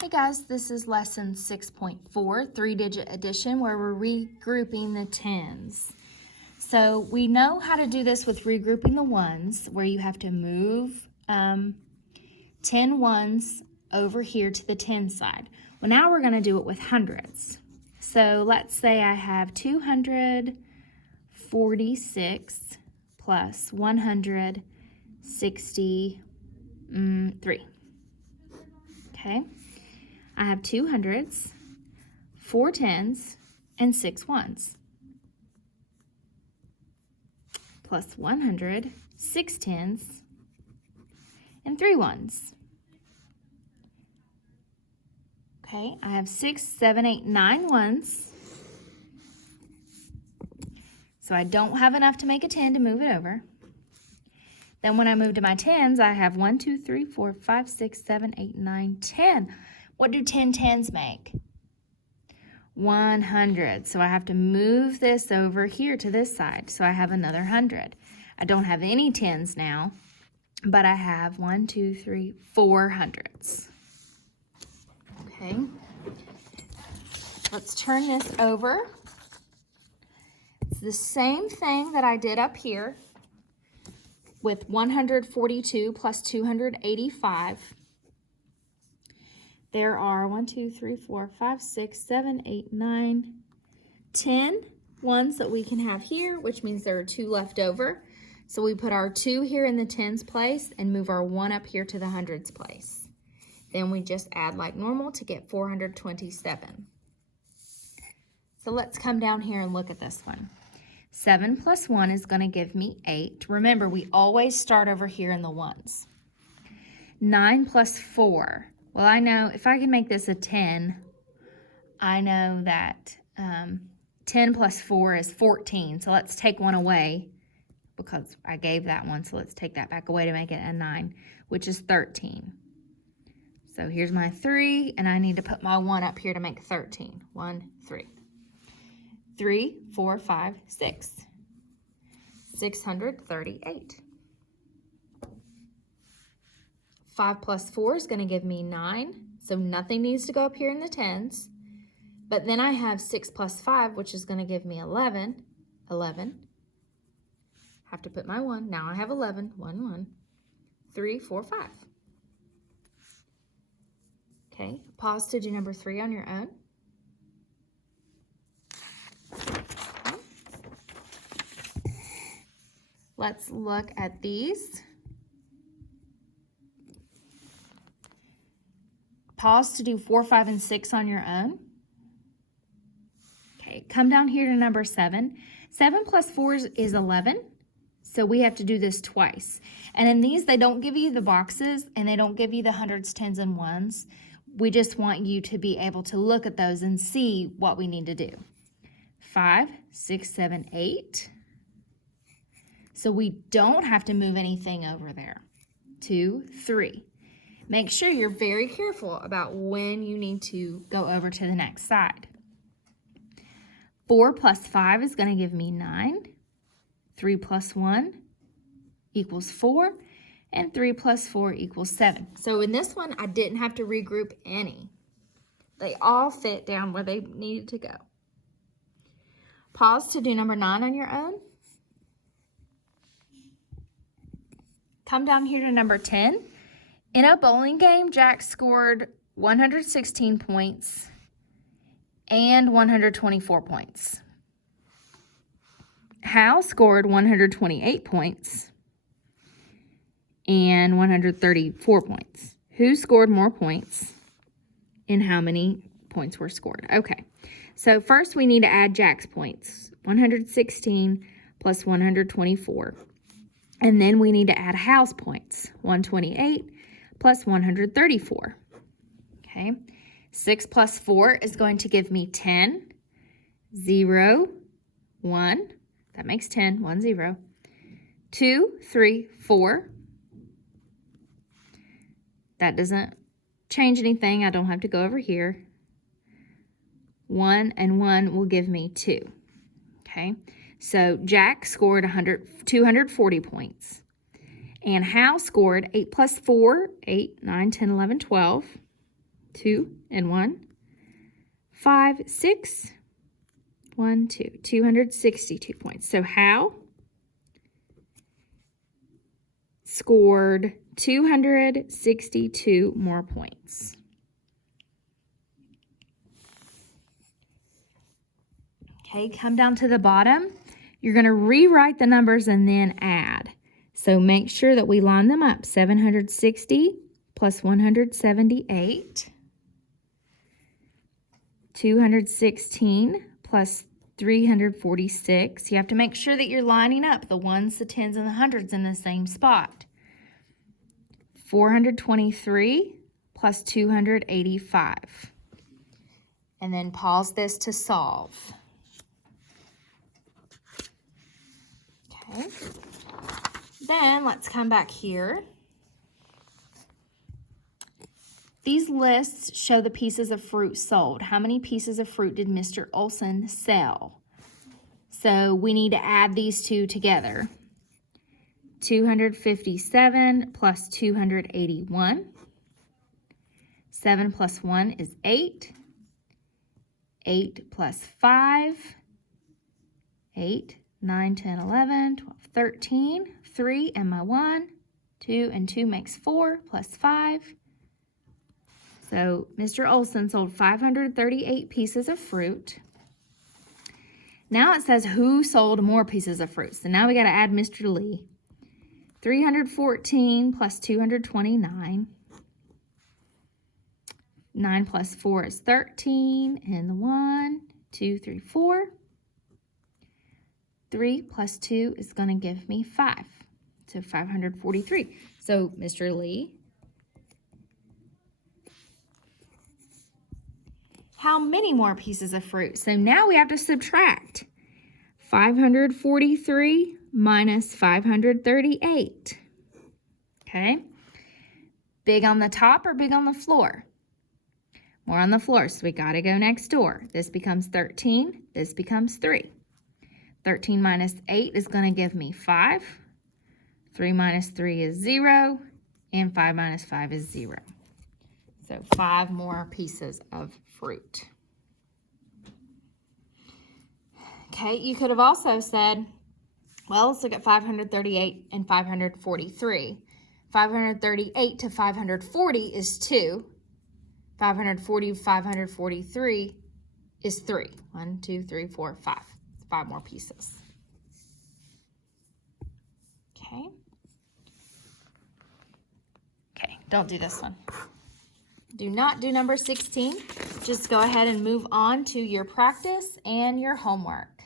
Hey guys, this is lesson 6.4, three-digit addition, where we're regrouping the tens. So we know how to do this with regrouping the ones, where you have to move 10 ones over here to the 10 side. Well, now we're going to do it with hundreds. So let's say I have 246 plus 163. Okay. I have 2 hundreds, 4 tens, and 6 ones. Plus 100, 6 tens, and 3 ones. Okay, I have 6, 7, 8, 9 ones. So I don't have enough to make a 10 to move it over. Then when I move to my tens, I have 1, 2, 3, 4, 5, 6, 7, 8, 9, 10. What do 10 tens make? 100. So I have to move this over here to this side. So I have another 100. I don't have any tens now, but I have 1, 2, 3, 4 hundreds. Okay. Let's turn this over. It's the same thing that I did up here with 142 plus 285. There are 1, 2, 3, 4, 5, 6, 7, 8, 9, 10 ones that we can have here, which means there are 2 left over. So we put our 2 here in the tens place and move our 1 up here to the hundreds place. Then we just add like normal to get 427. So let's come down here and look at this one. 7 plus 1 is going to give me 8. Remember, we always start over here in the ones. 9 plus 4. Well, I know if I can make this a 10, I know that 10 plus 4 is 14. So let's take 1 away because I gave that one. So let's take that back away to make it a 9, which is 13. So here's my 3, and I need to put my 1 up here to make 13. 1, 3. 3, 4, 5, 6. 638. 5 plus 4 is going to give me 9, so nothing needs to go up here in the tens. But then I have 6 plus 5, which is going to give me 11. 11. Have to put my 1. Now I have 11. 1, 1. 3, 4, 5. Okay, pause to do number 3 on your own. Okay. Let's look at these. Pause to do 4, 5, and 6 on your own. Okay, come down here to number 7. 7 plus 4 is 11. So we have to do this twice. And in these, they don't give you the boxes and they don't give you the hundreds, tens, and ones. We just want you to be able to look at those and see what we need to do. 5, 6, 7, 8. So we don't have to move anything over there. 2, 3. Make sure you're very careful about when you need to go over to the next side. 4 plus 5 is going to give me 9. 3 plus 1 equals 4. And 3 plus 4 equals 7. So in this one, I didn't have to regroup any. They all fit down where they needed to go. Pause to do number 9 on your own. Come down here to number 10. In a bowling game, Jack scored 116 points and 124 points. Hal scored 128 points and 134 points. Who scored more points and how many points were scored? Okay, so first we need to add Jack's points. 116 plus 124. And then we need to add Hal's points. 128 plus 134. Okay, 6 plus 4 is going to give me 10, 0, 1. That makes 10, 1, 0. 2, 3, 4. That doesn't change anything. I don't have to go over here. 1 and 1 will give me 2. Okay, so Jack scored 240 points. And Hal scored 8 plus 4, 8, 9, 10, 11, 12. 2 and 1, 5, 6, 1, 2, 262 points. So Hal scored 262 more points. Okay, come down to the bottom. You're going to rewrite the numbers and then add. So make sure that we line them up. 760 plus 178. 216 plus 346. You have to make sure that you're lining up the ones, the tens, and the hundreds in the same spot. 423 plus 285. And then pause this to solve. Okay. Then let's come back here. These lists show the pieces of fruit sold. How many pieces of fruit did Mr. Olson sell? So we need to add these two together. 257 plus 281. 7 plus 1 is 8. 8 plus 5. 8, 9, 10, 11, 12, 13. 3 and my 1. 2 and 2 makes 4 plus 5. So Mr. Olson sold 538 pieces of fruit. Now it says who sold more pieces of fruit. So now we got to add Mr. Lee. 314 plus 229. 9 plus 4 is 13. And the 1, 2, 3, 4. 3 plus 2 is going to give me 5. So 543. So Mr. Lee, how many more pieces of fruit? So now we have to subtract. 543 minus 538. Okay. Big on the top or big on the floor? More on the floor, so we got to go next door. This becomes 13. This becomes 3. 13 minus 8 is going to give me 5. 3 minus 3 is 0. And 5 minus 5 is 0. So 5 more pieces of fruit. Okay, you could have also said, well, let's look at 538 and 543. 538 to 540 is 2. 540 to 543 is 3. 1, 2, 3, 4, 5. 5 more pieces. Okay. Okay, don't do this one. Do not do number 16. Just go ahead and move on to your practice and your homework.